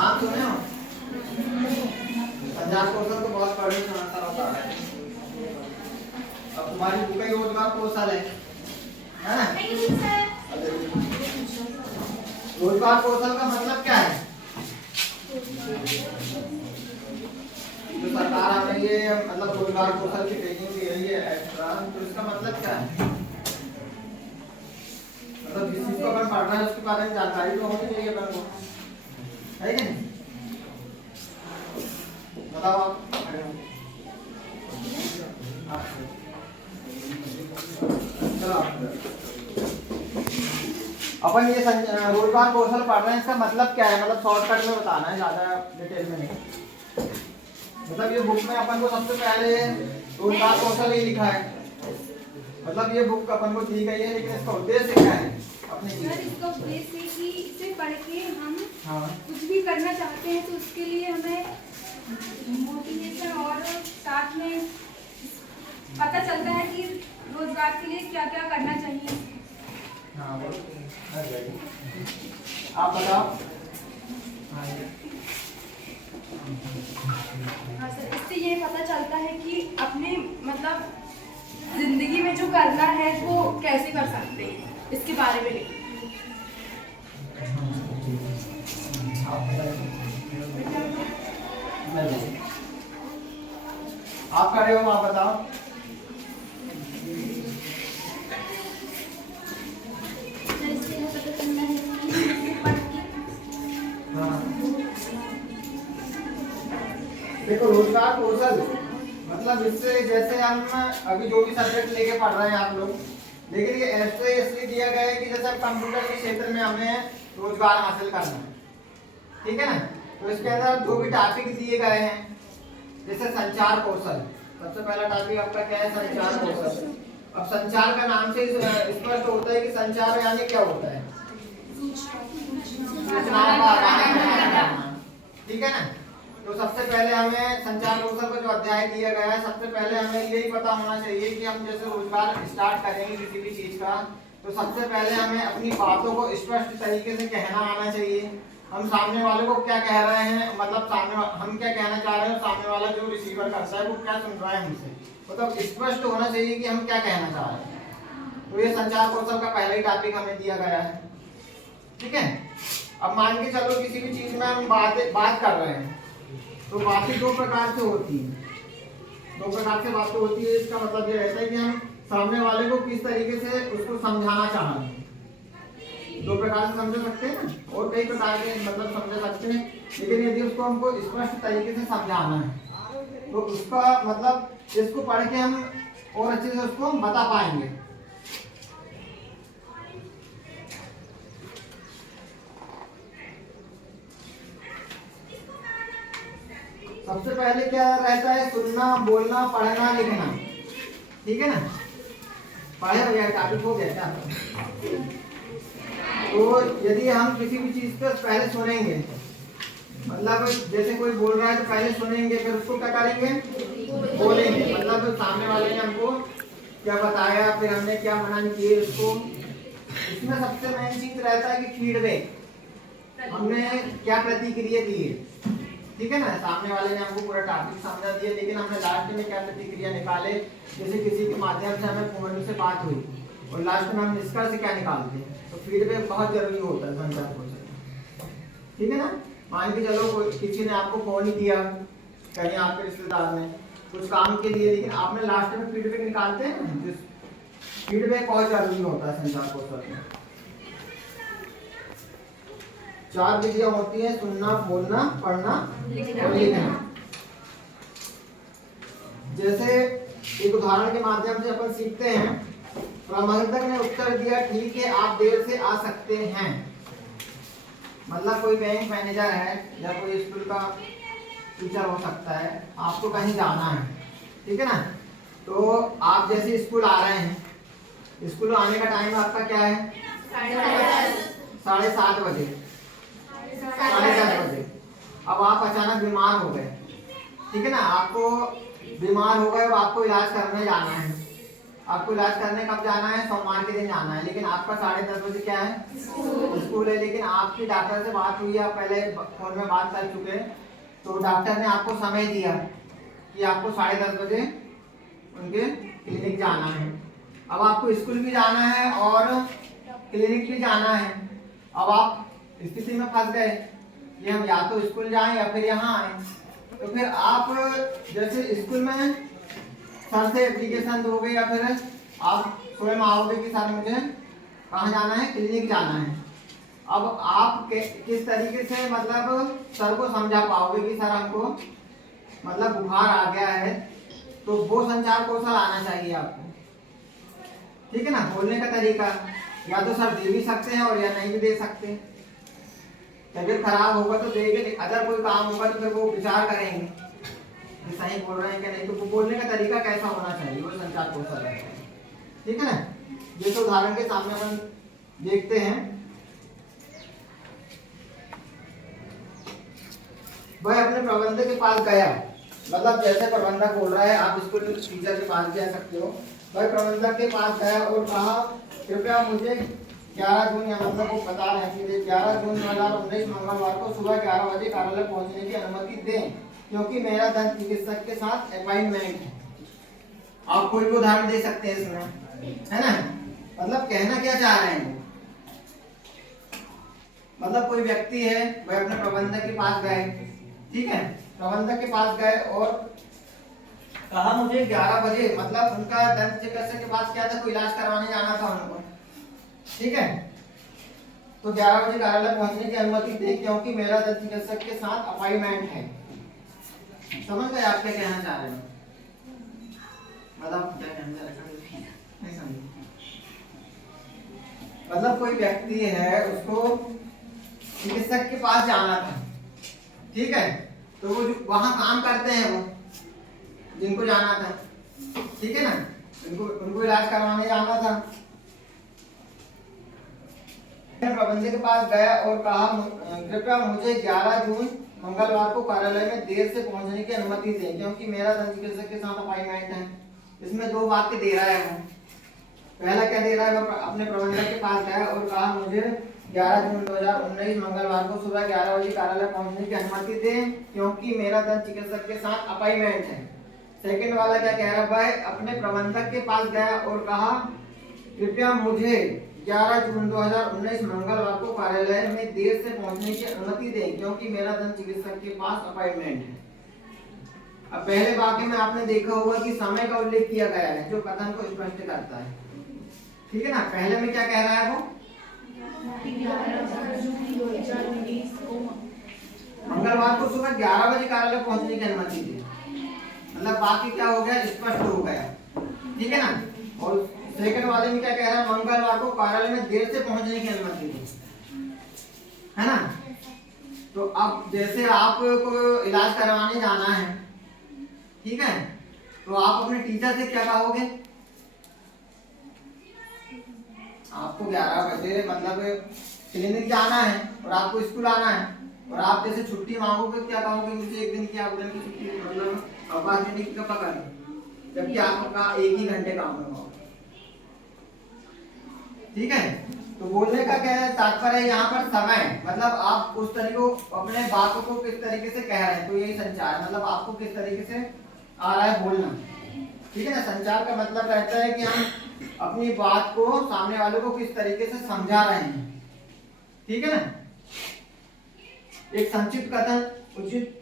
नाम सुने हो? पंजाब कौशल तो बहुत पढ़े सुनाता होता है। अब तुम्हारी बुक ही रोजगार कौशल है ना? रोजगार कौशल का मतलब क्या है? जो सरकार हमें ये मतलब रोजगार कौशल की ट्रेनिंग दे रही है एक्स्ट्रा, तो इसका मतलब क्या है? मतलब जिस चीज को अपन पढ़ रहे हैं उसके बारे में जानकारी तो होनी चाहिए अपन को, है कि नहीं? बताओ आप। चलो अपन ये रोजगार कौशल पढ़ रहे हैं, इसका मतलब क्या है? मतलब शॉर्टकट में बताना है, ज्यादा डिटेल में नहीं। मतलब ये बुक में अपन को सबसे पहले रोजगार कौशल ही लिखा है। मतलब ये बुक अपन को दी गई है, लेकिन इसका उद्देश्य क्या है अपने सर? इसका उद्देश्य है कि इसे पढ़ के हम हाँ कुछ भी करना चाहते हैं तो उसके लिए हमें मोटिवेशन और साथ में पता चलता है कि रोजगार के लिए क्या क्या करना चाहिए। हाँ आप बताओ। हाँ सर, इससे ये पता चलता है कि अपने मतलब जिंदगी में जो करना है वो कैसे कर सकते हैं, इसके बारे में लिखें। आप खड़े हो, आप बताओ। हाँ देखो, रोजगार कौशल मतलब इससे जैसे हम अभी जो भी सब्जेक्ट लेके पढ़ रहे हैं आप लोग, लेकिन ये ऐसे इसलिए दिया गया है कि जैसे कंप्यूटर के क्षेत्र में हमें रोजगार हासिल करना है, ठीक है ना? तो इसके अंदर जो भी टॉपिक दिए गए हैं, जैसे संचार कौशल, सबसे पहला टॉपिक आपका क्या है? संचार कौशल। अब संचार का नाम से स्पष्ट होता है कि संचार यानी क्या होता है? सूचनाओं का आदान प्रदान करना, ठीक है ना? तो सबसे पहले हमें संचार कौशल का जो अध्याय दिया गया है, सबसे पहले हमें यही पता होना चाहिए कि हम जैसे रोजगार स्टार्ट करेंगे किसी भी चीज का, तो सबसे पहले हमें अपनी बातों को स्पष्ट तरीके से कहना आना चाहिए। हम सामने वाले को क्या कह रहे हैं, मतलब सामने हम क्या कहना चाह रहे हैं, सामने वाला जो रिसीवर करता है वो क्या सुन रहा है हमसे, मतलब स्पष्ट होना चाहिए कि हम क्या कहना चाह रहे हैं। तो ये संचार कौशल का पहला ही टॉपिक हमें दिया गया है, ठीक है? अब मान के चलो किसी भी चीज में हम बात कर रहे हैं, तो बातें दो प्रकार से होती है। दो प्रकार से बातें होती है, इसका मतलब ये रहता है कि हम सामने वाले को किस तरीके से उसको समझाना चाह रहे हैं। दो प्रकार से समझ सकते हैं ना, और कई प्रकार के मतलब समझ सकते हैं, लेकिन यदि उसको हमको स्पष्ट तरीके से समझाना है तो उसका मतलब इसको पढ़ के हम और अच्छे से उसको बता पाएंगे। सबसे पहले क्या रहता है? सुनना, बोलना, पढ़ना, लिखना, ठीक है ना? पढ़े हो गया, टॉपिक हो गया क्या? तो यदि हम किसी भी चीज को पहले सुनेंगे, मतलब जैसे कोई बोल रहा है तो पहले सुनेंगे, फिर उसको क्या करेंगे? बोलेंगे। मतलब तो सामने वाले ने हमको क्या बताया, फिर हमने क्या मनन किए उसको। इसमें सबसे मेन चीज रहता है कि फीडबैक, हमने क्या प्रतिक्रिया दी है, ठीक है ना? सामने वाले ने हमको पूरा टॉपिक समझा दिया, लेकिन हमने लास्ट में क्या प्रतिक्रिया निकाले। जैसे किसी के माध्यम से हमें फोन से बात हुई और लास्ट में हम निष्कर्ष क्या निकालते हैं, तो फीडबैक बहुत जरूरी होता है संचार कौशल, ठीक है ना? मान के चलो किसी ने आपको फोन ही किया, कहीं आपके रिश्तेदार ने कुछ काम के लिए, लेकिन आपने लास्ट में फीडबैक निकालते हैं। फीडबैक बहुत जरूरी होता है संचार कौशल में। 4 विधियां होती है: सुनना, बोलना, पढ़ना और लिखना। जैसे एक उदाहरण के माध्यम से अपन सीखते हैं। प्रबंधक ने उत्तर दिया, ठीक है आप देर से आ सकते हैं। मतलब कोई बैंक मैनेजर है या कोई स्कूल का टीचर हो सकता है, आपको कहीं जाना है, ठीक है ना? तो आप जैसे स्कूल आ रहे हैं, स्कूल आने का टाइम आपका क्या है? 7:30 बजे, 10:30 बजे। अब आप अचानक बीमार हो गए, ठीक है ना? आपको बीमार हो गए और आपको इलाज करने जाना है। आपको इलाज करने कब जाना है? सोमवार के दिन जाना है, लेकिन आपका 10:30 बजे क्या है? स्कूल है। लेकिन आपकी डॉक्टर से बात हुई, आप पहले फोन में बात कर चुके, तो डॉक्टर ने आपको समय दिया कि आपको 10:30 बजे उनके क्लिनिक जाना है। अब आपको स्कूल भी जाना है और क्लिनिक भी जाना है। अब आप स्थिति में फंस गए कि हम या तो स्कूल जाएं या फिर यहाँ आए। तो फिर आप जैसे स्कूल में सर से एप्लीकेशन दोगे या फिर आप स्वयं आओगे कि सर मुझे कहाँ जाना है? क्लिनिक जाना है। अब आप किस तरीके से मतलब सर को समझा पाओगे कि सर हमको मतलब बुखार आ गया है? तो वो संचार कौशल आना चाहिए आपको, ठीक है ना। बोलने का तरीका या तो सर दे भी सकते हैं और या नहीं भी दे सकते। तबीयत खराब होगा तो देंगे, अगर कोई काम होगा तो फिर वो विचार करेंगे कि सही बोल रहे हैं कि नहीं। तो वो बोलने का तरीका कैसा होना चाहिए, वो संचार कौशल है, ठीक है ना। जैसे उदाहरण के सामने हम देखते हैं, वह अपने प्रबंधक के पास गया, मतलब जैसे प्रबंधक बोल रहा है आप स्कूल टीचर के पास जा सकते हो। वह प्रबंधक के पास गया और कहा कृपया मुझे 11 जून या मतलब वो बता रहे हैं कि 11 जून 2019 मंगलवार को सुबह 11 बजे कार्यालय पहुंचने की अनुमति दें, क्योंकि मेरा दंत चिकित्सक के साथ अपॉइंटमेंट है। आप कोई भी उदाहरण दे सकते हैं इसमें, है ना। मतलब कहना क्या चाह रहे हैं, मतलब कोई व्यक्ति है वह अपने प्रबंधक के पास गए, ठीक है, प्रबंधक के पास गए और कहा मुझे 11 बजे, मतलब उनका दंत चिकित्सक के पास क्या था, कोई इलाज करवाने जाना था उनको, ठीक है। तो 11 बजे कार्यालय पहुंचने की अनुमति दे, क्योंकि मेरा दंत चिकित्सक के साथ अपॉइंटमेंट है। समझ गए आप क्या कहना चाह रहे हैं? मतलब क्या कहना चाह रहे हैं, नहीं समझे। मतलब कोई व्यक्ति है, उसको चिकित्सक के पास जाना था, ठीक है, तो वो जो वहां काम करते हैं, वो जिनको जाना था, ठीक है ना, उनको इलाज करवाने जाना था। प्रबंधक के पास गया और कहा कृपया मुझे 11 जून मंगलवार को कार्यालय में देर से पहुंचने की अनुमति दें, क्योंकि मेरा दंत चिकित्सक के साथ अपॉइंटमेंट है। इसमें दो वाक्य दे रहा है वो। पहला क्या दे रहा है, वो अपने प्रबंधक के पास गया और कहा मुझे 11 जून 2019 मंगलवार को सुबह 11 बजे कार्यालय पहुंचने की अनुमति दें, क्योंकि मेरा दंत चिकित्सक के साथ अपॉइंटमेंट है। सेकंड वाला क्या कह रहा है, अपने प्रबंधक के पास गया और कहा कृपया मुझे 11 जून 2019 मंगलवार को कार्यालय में देर से पहुंचने की अनुमति दें, क्योंकि मेरा दंत चिकित्सक के पास अपॉइंटमेंट है। अब पहले वाक्य में आपने देखा होगा कि समय का उल्लेख किया गया है, जो कथन को स्पष्ट करता है, ठीक है ना। पहले में क्या कह रहा है, वो मंगलवार को सुबह 11 बजे कार्यालय पहुंचने की अनुमति दी, मतलब बाकी क्या हो गया, स्पष्ट हो गया, ठीक है ना। और सेकंड वाले में क्या कह रहा है, मंगलवार को कार्यालय में देर से पहुंचने की अनुमति दी, है ना। तो अब जैसे आपको इलाज करवाने जाना है, ठीक है, तो आप अपने टीचर से क्या कहोगे, आपको 11 बजे मतलब क्लिनिक जाना है और आपको स्कूल आना है, और आप जैसे छुट्टी मांगोगे, क्या कहोगे, मुझे एक दिन की आप दिन की छुट्टी मतलब अवकाश देने की कृपा करें, जबकि आपका 1 ही घंटे काम होगा, ठीक है। तो बोलने का क्या है तात्पर्य है यहाँ पर समय, मतलब आप उस तरीके अपने बातों को किस तरीके से कह रहे हैं, तो यही संचार, मतलब आपको किस तरीके से आ रहा है बोलना, ठीक है ना। संचार का मतलब रहता है कि हम अपनी बात को सामने वालों को किस तरीके से समझा रहे हैं, ठीक है ना। एक संक्षिप्त कथन उचित